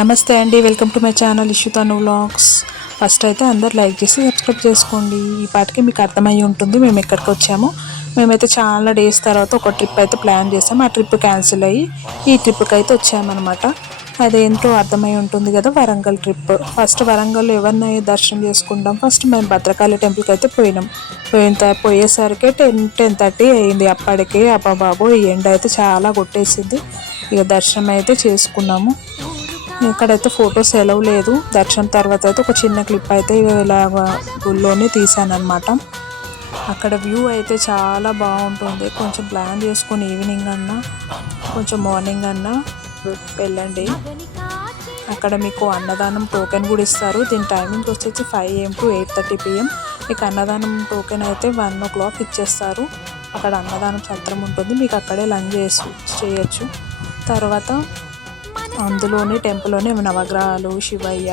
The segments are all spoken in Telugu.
నమస్తే అండి, welcome to my channel Ishuthanu vlogs. First అయితే అందరు లైక్ చేసి సబ్స్క్రైబ్ చేసుకోండి. ఈ పాటికి మీకు అర్థమయ్యి ఉంటుంది మేము ఎక్కడికి వచ్చాము. మేమైతే చాలా డేస్ తర్వాత ఒక ట్రిప్ అయితే ప్లాన్ చేసాము. ఆ ట్రిప్ క్యాన్సిల్ అయ్యి ఈ ట్రిప్కి అయితే వచ్చామన్నమాట. అదేంటో అర్థమై ఉంటుంది కదా, వరంగల్ ట్రిప్. ఫస్ట్ వరంగల్ ఎవరిని దర్శనం చేసుకుంటాం. ఫస్ట్ మేము భద్రకాళి టెంపుల్కి అయితే పోయేసరికి 10:30 అయింది. అప్పటికే అబ్బా బాబు ఈ ఎండ అయితే చాలా కొట్టేసింది. ఇక దర్శనం అయితే చేసుకున్నాము. ఇక్కడైతే ఫొటోస్ ఎలవ్ లేదు. దర్శనం తర్వాత అయితే ఒక చిన్న క్లిప్ అయితే ఇలా గుళ్ళోనే తీసాను అనమాట. అక్కడ వ్యూ అయితే చాలా బాగుంటుంది. కొంచెం ప్లాన్ చేసుకొని ఈవినింగ్ అన్నా కొంచెం మార్నింగ్ అన్నా వెళ్ళండి. అక్కడ మీకు అన్నదానం టోకెన్ కూడా ఇస్తారు. దీని టైమింగ్ వచ్చేసి 5 AM to 8:30 PM. మీకు అన్నదానం టోకెన్ అయితే 1 o'clock ఇచ్చేస్తారు. అక్కడ అన్నదానం సత్రం ఉంటుంది, మీకు అక్కడే లంచ్ చేయొచ్చు. తర్వాత అందులోని టెంపుల్లోనే నవగ్రహాలు, శివయ్య,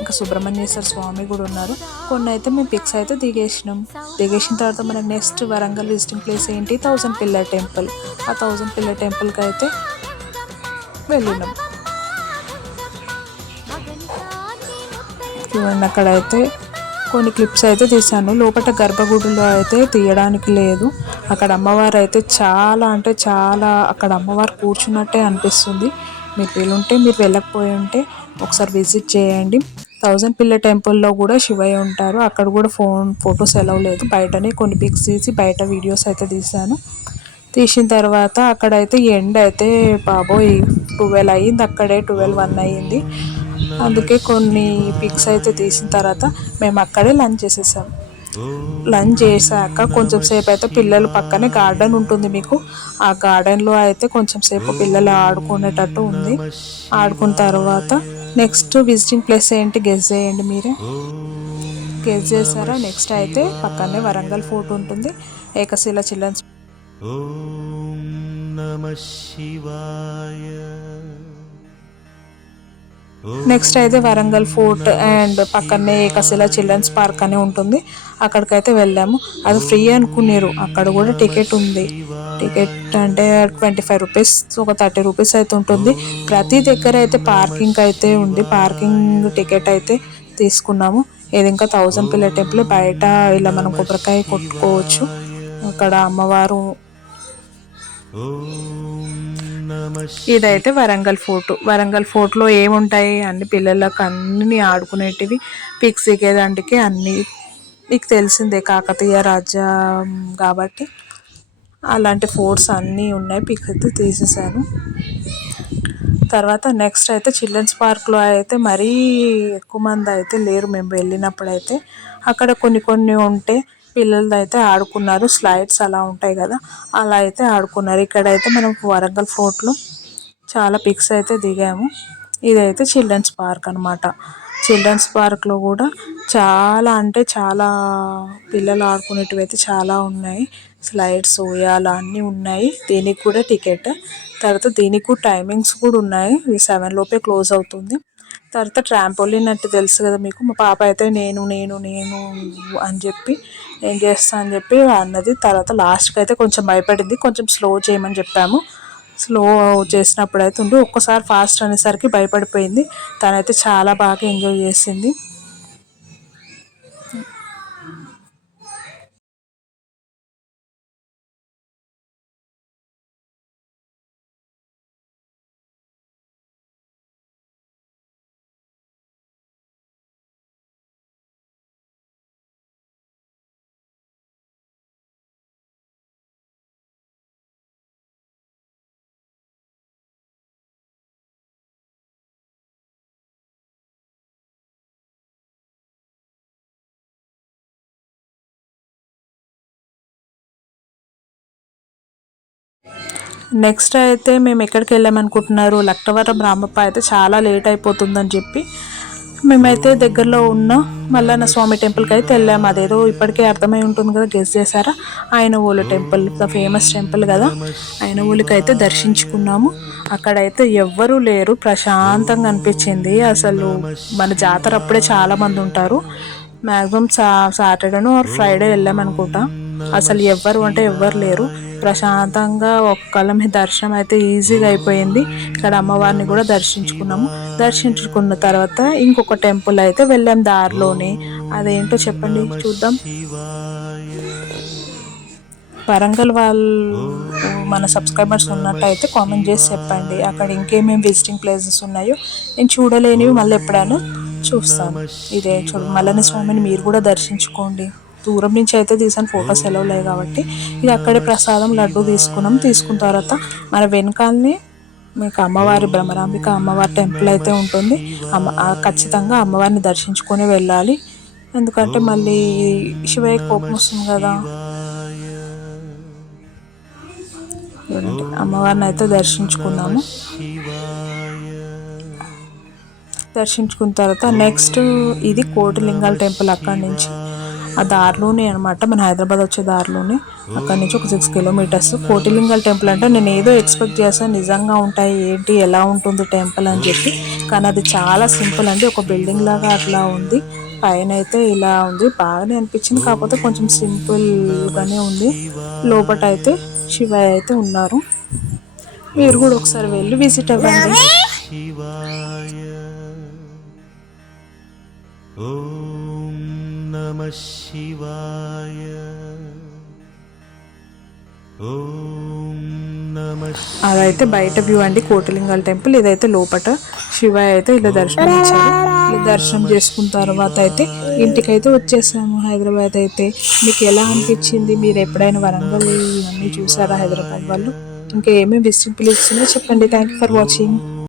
ఇంకా సుబ్రహ్మణ్యేశ్వర స్వామి కూడా ఉన్నారు. కొన్ని అయితే మేము పిక్స్ అయితే దిగేసిన తర్వాత మనకి నెక్స్ట్ వరంగల్ విజిటింగ్ ప్లేస్ ఏంటి, 1000 పిల్లర్ టెంపుల్. ఆ 1000 పిల్లర్ టెంపుల్కి అయితే వెళ్ళినాం. చూడండి, అక్కడైతే కొన్ని క్లిప్స్ అయితే తీసాను. లోపల గర్భగుడిలో అయితే తీయడానికి లేదు. అక్కడ అమ్మవారు అయితే చాలా అంటే చాలా, అక్కడ అమ్మవారు కూర్చున్నట్టే అనిపిస్తుంది. మీరు వీలుంటే, మీరు వెళ్ళకపోయి ఉంటే ఒకసారి విజిట్ చేయండి. 1000 పిల్లర్ టెంపుల్లో కూడా శివయ్య ఉంటారు. అక్కడ కూడా ఫొటోస్ ఎలవ్ లేదు. బయటనే కొన్ని పిక్స్ తీసి బయట వీడియోస్ అయితే తీసిన తర్వాత అక్కడైతే ఎండ్ అయితే బాబోయ్ 12 అయ్యింది. అక్కడే 12-1 అయ్యింది. అందుకే కొన్ని పిక్స్ అయితే తీసిన తర్వాత మేము అక్కడే లంచ్ చేసేసాం. లంచ్ చేశాక కొంచెం సేపు అయితే పిల్లలు పక్కనే గార్డెన్ ఉంటుంది మీకు. ఆ గార్డెన్లో అయితే కొంచెం సేపు పిల్లలు ఆడుకునేటట్టు ఉంది. ఆడుకున్న తర్వాత నెక్స్ట్ విజిటింగ్ ప్లేస్ ఏంటి గెస్ చేయండి మీరే. గెస్ చేశారా? నెక్స్ట్ అయితే పక్కనే వరంగల్ ఫోర్ట్ ఉంటుంది, ఏకశిల చిల్డ్రన్స్. ఓం నమః శివాయ. నెక్స్ట్ అయితే వరంగల్ ఫోర్ట్ అండ్ పక్కనే ఏకశిల చిల్డ్రన్స్ పార్క్ అని ఉంటుంది. అక్కడికైతే వెళ్ళాము. అది ఫ్రీ అనుకున్నారు, అక్కడ కూడా టికెట్ ఉంది. టికెట్ అంటే 25 రూపీస్, ఒక 30 రూపీస్ అయితే ఉంటుంది. ప్రతి దగ్గర అయితే పార్కింగ్ అయితే ఉంది. పార్కింగ్ టికెట్ అయితే తీసుకున్నాము. ఇది ఇంకా 1000 పిల్లర్ టెంపుల్ బయట ఇలా మనం కొబ్బరికాయ కొట్టుకోవచ్చు. అక్కడ అమ్మవారు. ఇదైతే వరంగల్ ఫోర్ట్. వరంగల్ ఫోర్ట్లో ఏముంటాయి, అన్ని పిల్లలకు అన్ని ఆడుకునేటివి, పిక్స్ దిగేదానికి అన్నీ మీకు తెలిసిందే. కాకతీయ రాజ్యం కాబట్టి అలాంటి ఫోర్ట్స్ అన్నీ ఉన్నాయి. పిక్స్ అయితే తీసేసాను. తర్వాత నెక్స్ట్ అయితే చిల్డ్రన్స్ పార్క్లో అయితే మరీ ఎక్కువ మంది అయితే లేరు మేము వెళ్ళినప్పుడైతే. అక్కడ కొన్ని ఉంటే పిల్లలది అయితే ఆడుకున్నారు. స్లైడ్స్ అలా ఉంటాయి కదా, అలా అయితే ఆడుకున్నారు. ఇక్కడైతే మనం వరంగల్ ఫోర్ట్లో చాలా పిక్స్ అయితే దిగాము. ఇదైతే చిల్డ్రన్స్ పార్క్ అనమాట. చిల్డ్రన్స్ పార్క్లో కూడా చాలా అంటే చాలా పిల్లలు ఆడుకునేటివి అయితే చాలా ఉన్నాయి. స్లైడ్స్, ఉయ్యాల అన్నీ ఉన్నాయి. దీనికి కూడా టికెట్. తర్వాత దీనికి కూడా టైమింగ్స్ కూడా ఉన్నాయి. 7 లోపే క్లోజ్ అవుతుంది. తర్వాత ట్రాంపోలిన్ అంటే తెలుసు కదా మీకు. మా పాప అయితే నేను అని చెప్పి ఏం చేస్తా అని చెప్పి అన్నది. తర్వాత లాస్ట్కి అయితే కొంచెం భయపడింది. కొంచెం స్లో చేయమని చెప్పాము. స్లో చేసినప్పుడు అయితే ఒక్కసారి ఫాస్ట్ అనేసరికి భయపడిపోయింది. తనైతే చాలా బాగా ఎంజాయ్ చేసింది. నెక్స్ట్ అయితే మేము ఎక్కడికి వెళ్ళామనుకుంటున్నారు, లక్కవరం రామప్ప. అయితే చాలా లేట్ అయిపోతుందని చెప్పి మేమైతే దగ్గరలో ఉన్న మల్లన్న స్వామి టెంపుల్కి అయితే వెళ్ళాము. అదేదో ఇప్పటికే అర్థమై ఉంటుంది కదా, గెస్ చేశారా? ఆయనవోలు టెంపుల్, ద ఫేమస్ టెంపుల్ కదా. ఆయనవోలుకి అయితే దర్శించుకున్నాము. అక్కడైతే ఎవ్వరూ లేరు, ప్రశాంతంగా అనిపించింది. అసలు మన జాతర అప్పుడే చాలామంది ఉంటారు. మ్యాక్సిమం సాటర్డేనో ఆర్ ఫ్రైడే వెళ్ళామనుకుంటా. అసలు ఎవ్వరు అంటే ఎవ్వరు లేరు. ప్రశాంతంగా ఒక్కళ్ళమే దర్శనం అయితే ఈజీగా అయిపోయింది. ఇక్కడ అమ్మవారిని కూడా దర్శించుకున్నాము. దర్శించుకున్న తర్వాత ఇంకొక టెంపుల్ అయితే వెళ్ళాం దారిలోనే. అదేంటో చెప్పండి చూద్దాం. వరంగల్ వాళ్ళు మన సబ్స్క్రైబర్స్ ఉన్నట్టయితే కామెంట్ చేసి చెప్పండి అక్కడ ఇంకేమేమి విజిటింగ్ ప్లేసెస్ ఉన్నాయో. నేను చూడలేనివి మళ్ళీ ఎప్పుడైనా చూస్తాను. ఇదే మల్లన్న స్వామిని మీరు కూడా దర్శించుకోండి. దూరం నుంచి అయితే తీసాను, ఫొటోస్ ఎలా లేవు కాబట్టి. ఇక అక్కడే ప్రసాదం లడ్డు తీసుకున్నాం. తీసుకున్న తర్వాత మన వెనకాలనే మీకు అమ్మవారి భ్రమరాంబిక అమ్మవారి టెంపుల్ అయితే ఉంటుంది. ఖచ్చితంగా అమ్మవారిని దర్శించుకొని వెళ్ళాలి. ఎందుకంటే మళ్ళీ శివయ్య కోపం వస్తుంది కదా. చూడండి, అమ్మవారిని అయితే దర్శించుకున్నాము. దర్శించుకున్న తర్వాత నెక్స్ట్ ఇది కోటిలింగాల టెంపుల్. అక్కడి నుంచి ఆ దారిలోనే అనమాట, మన హైదరాబాద్ వచ్చే దారిలోనే. అక్కడి నుంచి ఒక 6 కిలోమీటర్స్. కోటిలింగాల టెంపుల్ అంటే నేను ఏదో ఎక్స్పెక్ట్ చేశాను, నిజంగా ఉంటాయి ఏంటి ఎలా ఉంటుంది టెంపుల్ అని చెప్పి. కానీ అది చాలా సింపుల్ అండి. ఒక బిల్డింగ్ లాగా అట్లా ఉంది. పైన అయితే ఇలా ఉంది, బాగానే అనిపించింది. కాకపోతే కొంచెం సింపుల్గానే ఉంది. లోపల అయితే శివయ్య అయితే ఉన్నారు. మీరు కూడా ఒకసారి వెళ్ళి విజిట్ అవ్వండి. ఓం నమః శివాయ. అదైతే బయట వ్యూ అండి కోటిలింగాల టెంపుల్. ఇదైతే లోపట శివయ్య అయితే ఇలా దర్శనం ఇచ్చారు. ఇలా దర్శనం చేసుకున్న తర్వాత అయితే ఇంటికైతే వచ్చేసాము హైదరాబాద్ అయితే. మీకు ఎలా అనిపించింది? మీరు ఎప్పుడైనా వరంగల్ ఇవన్నీ చూసారా హైదరాబాద్ వాళ్ళు? ఇంకా ఏమేమి విజిటింగ్ ప్లేసెస్ ఉన్నాయో చెప్పండి. Thank you for watching.